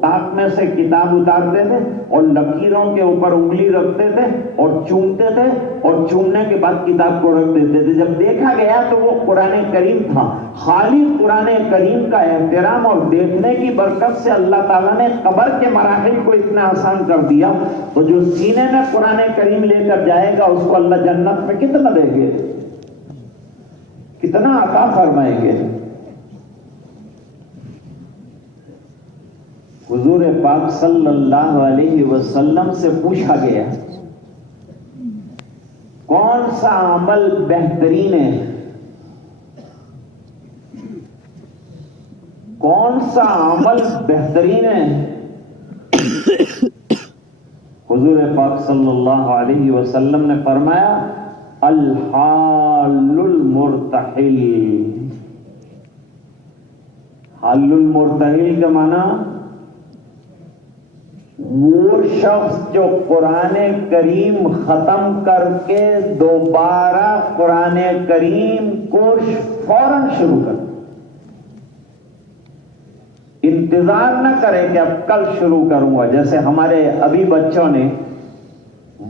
تاپ میں سے کتاب اتارتے تھے اور لکیروں کے اوپر انگلی رکھتے تھے اور چومتے تھے اور چومنے کے بعد کتاب کو رکھ دیتے تھے. جب دیکھا گیا تو وہ قرآن کریم تھا. خالی قرآن کریم کا احترام اور دیکھنے کی برکت سے اللہ تعالیٰ نے قبر کے مراحل کو اتنا آسان کر دیا. تو جو سینے میں قرآن کریم لے کر جائے گا اس کو اللہ جنت میں کتنا دیں گے, کتنا عطا فرمائیں گے. حضور پاک صلی اللہ علیہ وسلم سے پوچھا گیا کون سا عمل بہترین ہے, کون سا عمل بہترین ہے؟ حضور پاک صلی اللہ علیہ وسلم نے فرمایا الحال المرتحل. حال المرتحل کا معنی وہ شخص جو قرآن کریم ختم کر کے دوبارہ قرآن کریم کو فوراً شروع کر, انتظار نہ کرے کہ اب کل شروع کروں گا. جیسے ہمارے ابھی بچوں نے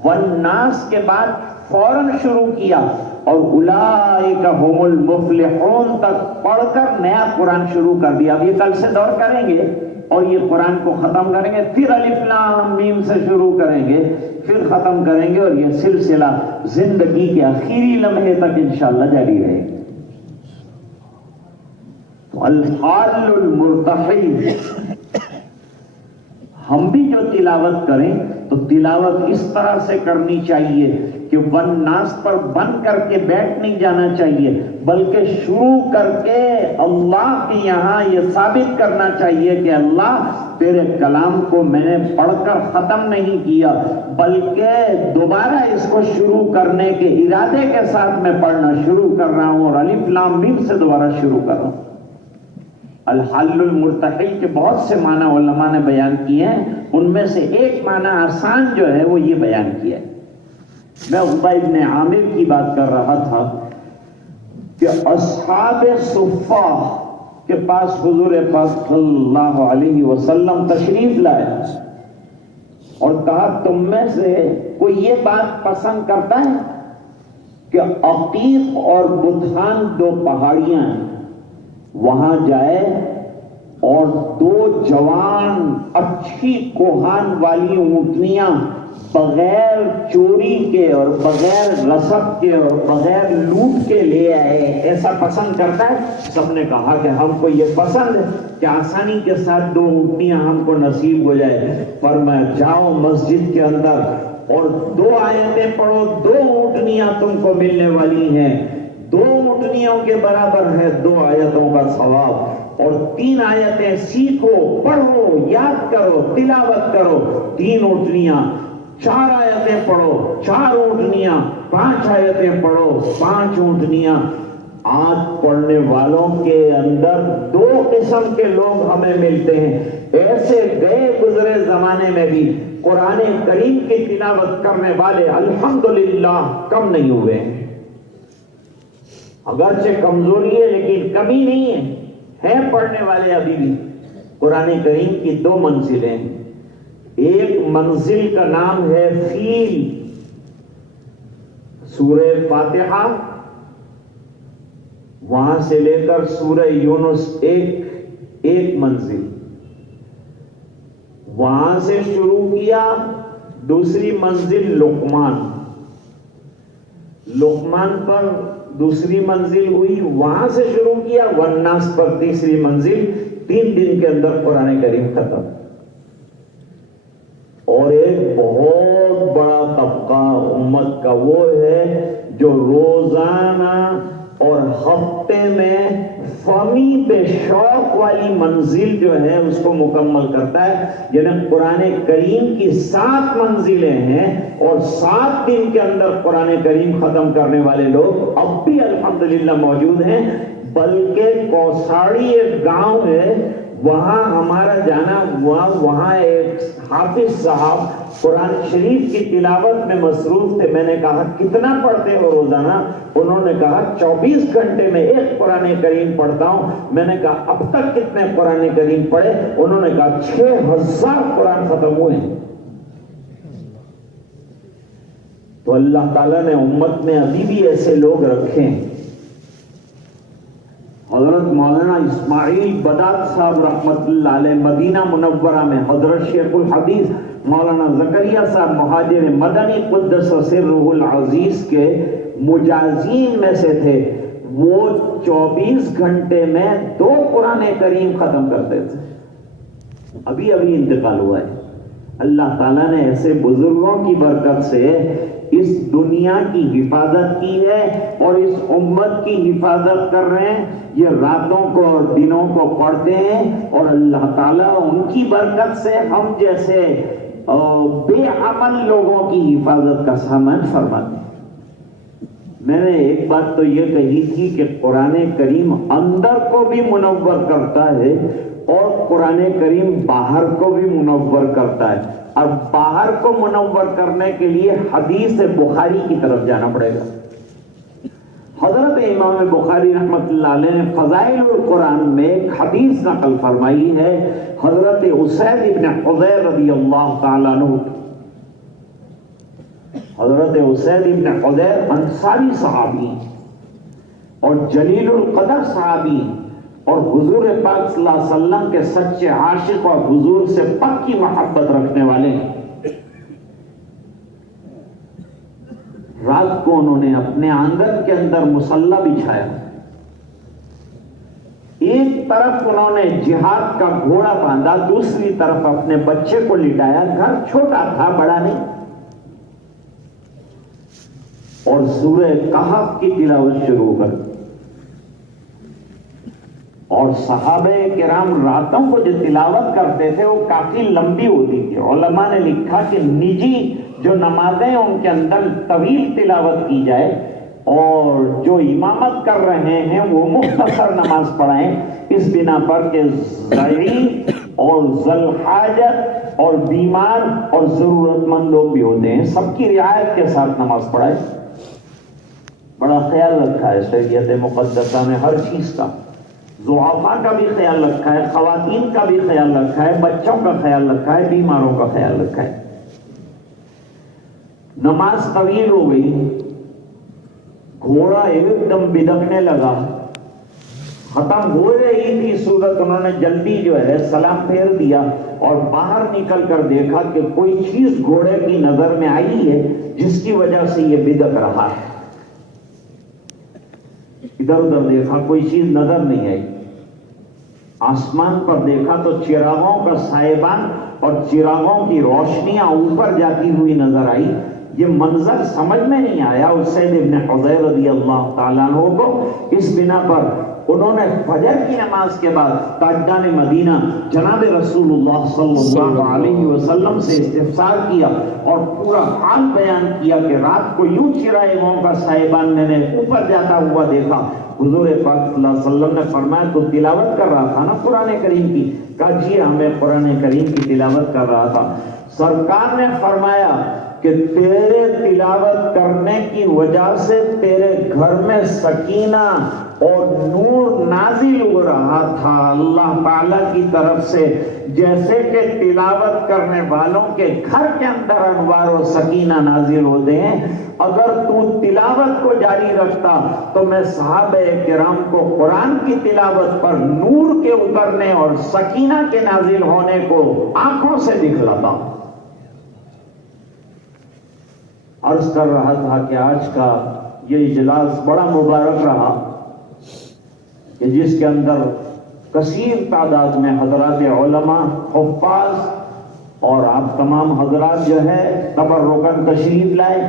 والناس کے بعد فوراً شروع کیا اور اولئک هم المفلحون تک پڑھ کر نیا قرآن شروع کر دیا. اب یہ کل سے دور کریں گے اور یہ قرآن کو ختم کریں گے, پھر الف لام میم سے شروع کریں گے, پھر ختم کریں گے اور یہ سلسلہ زندگی کے آخری لمحے تک انشاءاللہ جاری رہے گا. تو الحال المرتحل. ہم بھی جو تلاوت کریں تو تلاوت اس طرح سے کرنی چاہیے کہ والناس پر بند کر کے بیٹھ نہیں جانا چاہیے, بلکہ شروع کر کے اللہ کے یہاں یہ ثابت کرنا چاہیے کہ اللہ تیرے کلام کو میں نے پڑھ کر ختم نہیں کیا, بلکہ دوبارہ اس کو شروع کرنے کے ارادے کے ساتھ میں پڑھنا شروع کر رہا ہوں اور الف لام میم سے دوبارہ شروع کر رہا ہوں. الحل المرتحل کے بہت سے معنی علماء نے بیان کیے ہیں, ان میں سے ایک معنی آسان جو ہے وہ یہ بیان کیا ہے. میں عقبہ ابن عامر کی بات کر رہا تھا کہ اصحاب صفہ کے پاس حضور پاک صلی اللہ علیہ وسلم تشریف لائے اور کہا تم میں سے کوئی یہ بات پسند کرتا ہے کہ عقیق اور بطحان دو پہاڑیاں ہیں, وہاں جائے اور دو جوان اچھی کوہان والی اونٹنیاں بغیر چوری کے اور بغیر غصب کے اور بغیر لوٹ کے لے آئے, ایسا پسند کرتا ہے؟ سب نے کہا کہ ہم کو یہ پسند ہے کہ آسانی کے ساتھ دو اونٹنیاں ہم کو نصیب ہو جائے. فرمایا جاؤ مسجد کے اندر اور دو آیتیں پڑھو, دو اونٹنیاں تم کو ملنے والی ہیں, دو اونٹنیوں کے برابر ہے دو آیتوں کا ثواب, اور 3 آیتیں سیکھو, پڑھو, یاد کرو, تلاوت کرو. 3 اونٹنیاں, 4 آیتیں پڑھو, 4 اونٹنیاں, 5 آیتیں پڑھو, 5 اونٹنیاں. آج پڑھنے والوں کے اندر 2 قسم کے لوگ ہمیں ملتے ہیں. ایسے گئے گزرے زمانے میں بھی قرآن کریم کی تلاوت کرنے والے الحمدللہ کم نہیں ہوئے ہیں. اگرچہ کمزوری ہے لیکن کمی نہیں ہے, ہیں پڑھنے والے ابھی بھی. قرآن کریم کی دو منزلیں ہیں. ایک منزل کا نام ہے فیل، سورہ فاتحہ، وہاں سے لے کر سورہ یونس ایک منزل، وہاں سے شروع کیا. دوسری منزل لقمان پر دوسری منزل ہوئی، وہاں سے شروع کیا. والناس پر تیسری منزل. 3 دن کے اندر قرآن کریم ختم. اور ایک بہت بڑا طبقہ امت کا وہ ہے جو روزانہ اور ہفتے میں فہمی پہ شوق والی منزل جو ہے اس کو مکمل کرتا ہے. یعنی قرآن کریم کی 7 منزلیں ہیں اور 7 دن کے اندر قرآن کریم ختم کرنے والے لوگ اب بھی الحمدللہ موجود ہیں. بلکہ کوساڑی ایک گاؤں ہے، وہاں ہمارا جانا ہوا. وہاں ایک حافظ صاحب قرآن شریف کی تلاوت میں مصروف تھے. میں نے کہا کتنا پڑھتے ہو روزانہ؟ انہوں نے کہا 24 گھنٹے میں ایک قرآن کریم پڑھتا ہوں. میں نے کہا اب تک کتنے قرآن کریم پڑھے؟ انہوں نے کہا 6000 قرآن ختم ہوئے. تو اللہ تعالیٰ نے امت میں ابھی بھی ایسے لوگ رکھے ہیں. حضرت مولانا اسماعیل بدات صاحب رحمت اللہ علیہ مدینہ منورہ میں، حضرت شیخ الحدیث مولانا زکریا صاحب مہاجر مدنی قدس سرہ العزیز کے مجازین میں سے تھے. وہ 24 گھنٹے میں 2 قرآن کریم ختم کرتے تھے. ابھی انتقال ہوا ہے. اللہ تعالیٰ نے ایسے بزرگوں کی برکت سے اس دنیا کی حفاظت کی ہے اور اس امت کی حفاظت کر رہے ہیں. یہ راتوں کو اور دنوں کو پڑھتے ہیں اور اللہ تعالیٰ ان کی برکت سے ہم جیسے بے عمل لوگوں کی حفاظت کا سامان فرماتے ہیں. میں نے ایک بات تو یہ کہی تھی کہ قرآن کریم اندر کو بھی منور کرتا ہے اور قرآن کریم باہر کو بھی منور کرتا ہے. اور باہر کو منور کرنے کے لیے حدیث بخاری کی طرف جانا پڑے گا. حضرت امام بخاری رحمت اللہ علیہ نے فضائل القرآن میں ایک حدیث نقل فرمائی ہے. حضرت اسید ابن حضیر رضی اللہ تعالیٰ عنہ، حضرت اسید ابن حضیر انصاری صحابی اور جلیل القدر صحابی اور حضور پاک صلی اللہ علیہ وسلم کے سچے عاشق اور حضور سے پکی محبت رکھنے والے ہیں. رات کو انہوں نے اپنے آنگن کے اندر مصلی بچھایا. ایک طرف انہوں نے جہاد کا گھوڑا باندھا، دوسری طرف اپنے بچے کو لٹایا. گھر چھوٹا تھا، بڑا نہیں. اور سورہ کہف کی تلاوت شروع کر. اور صحابہ کرام راتوں کو جو تلاوت کرتے تھے وہ کافی لمبی ہوتی تھی. علماء نے لکھا کہ نجی جو نمازیں ان کے اندر طویل تلاوت کی جائے اور جو امامت کر رہے ہیں وہ مختصر نماز پڑھائیں، اس بنا پر کہ ضعیف اور ذل حاجت اور بیمار اور ضرورت مند لوگ بھی ہوتے ہیں، سب کی رعایت کے ساتھ نماز پڑھائیں. بڑا خیال رکھا ہے شریعت مقدسہ میں ہر چیز کا. ضعفاء کا بھی خیال رکھا ہے، خواتین کا بھی خیال رکھا ہے، بچوں کا خیال رکھا ہے، بیماروں کا خیال رکھا ہے. نماز طویل ہو گئی، گھوڑا ایک دم بدکنے لگا. ختم ہو رہی تھی سورت، انہوں نے جلدی جو ہے سلام پھیر دیا اور باہر نکل کر دیکھا کہ کوئی چیز گھوڑے کی نظر میں آئی ہے جس کی وجہ سے یہ بدک رہا ہے. ادھر ادھر دیکھا، کوئی چیز نظر نہیں آئی. آسمان پر دیکھا تو چراغوں کا سائبان اور چراغوں کی روشنیاں اوپر جاتی ہوئی نظر آئی. یہ منظر سمجھ میں نہیں آیا اسید ابن حضیر رضی اللہ تعالیٰ عنہ کو. اس بنا پر انہوں نے فجر کی نماز کے بعد تاجدار مدینہ جناب رسول اللہ صلی اللہ علیہ وسلم سے استفسار کیا اور پورا حال بیان کیا کہ رات کو یوں چراغوں کا سائبان میں نے اوپر جاتا ہوا دیکھا. حضور پاک صلی اللہ علیہ وسلم نے فرمایا تو تلاوت کر رہا تھا نا قرآن کریم کی؟ کہا جی ہمیں قرآن کریم کی تلاوت کر رہا تھا. سرکار نے فرمایا کہ تیرے تلاوت کرنے کی وجہ سے تیرے گھر میں سکینہ اور نور نازل ہو رہا تھا اللہ تعالی کی طرف سے، جیسے کہ تلاوت کرنے والوں کے گھر کے اندر انوار و سکینہ نازل ہوتے ہیں۔ اگر تو تلاوت کو جاری رکھتا تو میں صحابہ کرام کو قرآن کی تلاوت پر نور کے اترنے اور سکینہ کے نازل ہونے کو آنکھوں سے دکھلاتا۔ عرض کر رہا تھا کہ آج کا یہ اجلاس بڑا مبارک رہا کہ جس کے اندر کثیر تعداد میں حضرات علماء، حفاظ اور آپ تمام حضرات جو ہے تبرکاً تشریف لائے،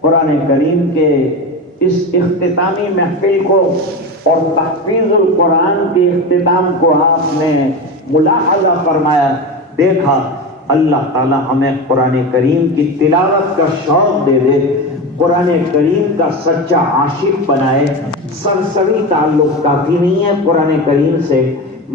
قرآن کریم کے اس اختتامی محفل کو اور تحفیظ القرآن کے اختتام کو آپ نے ملاحظہ فرمایا، دیکھا۔ اللہ تعالی ہمیں قرآن کریم کی تلاوت کا شوق دے دے، قرآن کریم کا سچا عاشق بنائے۔ سرسری تعلق کافی نہیں ہے قرآن کریم سے،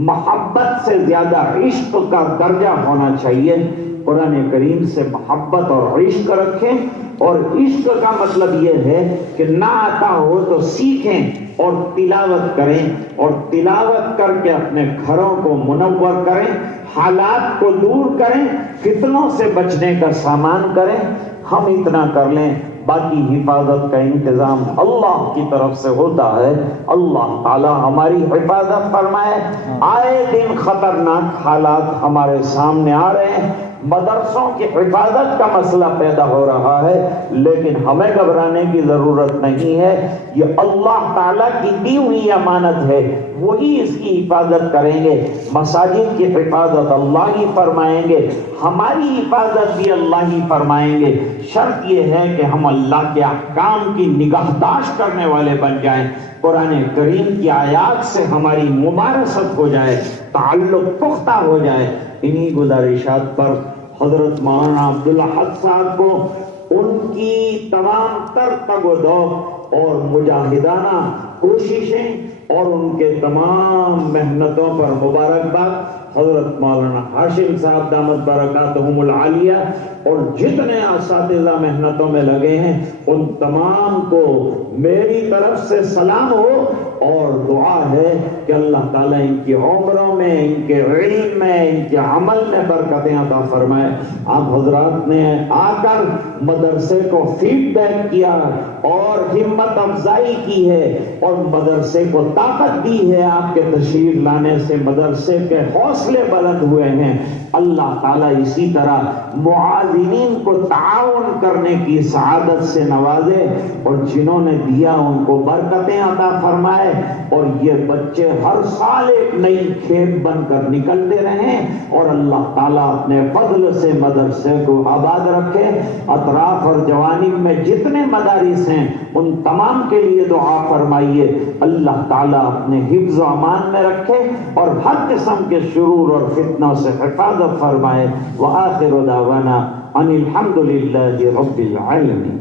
محبت سے زیادہ عشق کا درجہ ہونا چاہیے۔ قرآن کریم سے محبت اور عشق رکھیں، اور عشق کا مطلب یہ ہے کہ نہ آتا ہو تو سیکھیں اور تلاوت کریں، اور تلاوت کر کے اپنے گھروں کو منور کریں، حالات کو دور کریں، فتنوں سے بچنے کا سامان کریں۔ ہم اتنا کر لیں، باقی حفاظت کا انتظام اللہ کی طرف سے ہوتا ہے۔ اللہ تعالی ہماری حفاظت فرمائے۔ آئے دن خطرناک حالات ہمارے سامنے آ رہے ہیں، مدرسوں کی حفاظت کا مسئلہ پیدا ہو رہا ہے، لیکن ہمیں گھبرانے کی ضرورت نہیں ہے۔ یہ اللہ تعالیٰ کی دی ہوئی امانت ہے، وہی اس کی حفاظت کریں گے۔ مساجد کی حفاظت اللہ ہی فرمائیں گے، ہماری حفاظت بھی اللہ ہی فرمائیں گے۔ شرط یہ ہے کہ ہم اللہ کے احکام کی نگہداشت کرنے والے بن جائیں، قرآن کریم کی آیات سے ہماری ممارست ہو جائے، تعلق پختہ ہو جائے۔ انہی گزارشات پر حضرت مولانا عبدالحق صاحب کو ان کی تمام تر تگ و دو اور مجاہدانہ کوششیں اور ان کے تمام محنتوں پر مبارکباد۔ حضرت مولانا ہاشم صاحب دامت برکاتہم العالیہ اور جتنے اساتذہ محنتوں میں لگے ہیں ان تمام کو میری طرف سے سلام ہو، اور دعا ہے کہ اللہ تعالیٰ ان کی عمروں میں، ان کے علم میں، ان کے عمل میں برکتیں عطا فرمائے۔ آپ حضرات نے آ کر مدرسے کو فیڈ بیک کیا اور ہمت افزائی کی ہے، اور مدرسے کو طاقت دی ہے۔ آپ کے تشریف لانے سے مدرسے کے حوصلے بلند ہوئے ہیں۔ اللہ تعالیٰ اسی طرح معاونین کو تعاون کرنے کی سعادت سے نوازے، اور جنہوں نے دیا ان کو برکتیں عطا فرمائے، اور یہ بچے ہر سال ایک نئی کھیت بن کر نکلتے رہیں، اور اللہ تعالیٰ اپنے فضل سے مدرسے کو آباد رکھے۔ اطراف اور جوانب میں جتنے مدارس ہیں ان تمام کے لیے دعا فرمائیے، اللہ تعالیٰ اپنے حفظ و امان میں رکھے اور ہر قسم کے شرور اور فتنوں سے حفاظت فرمائے۔ وآخر دعوانا ان الحمد للہ رب العالمین۔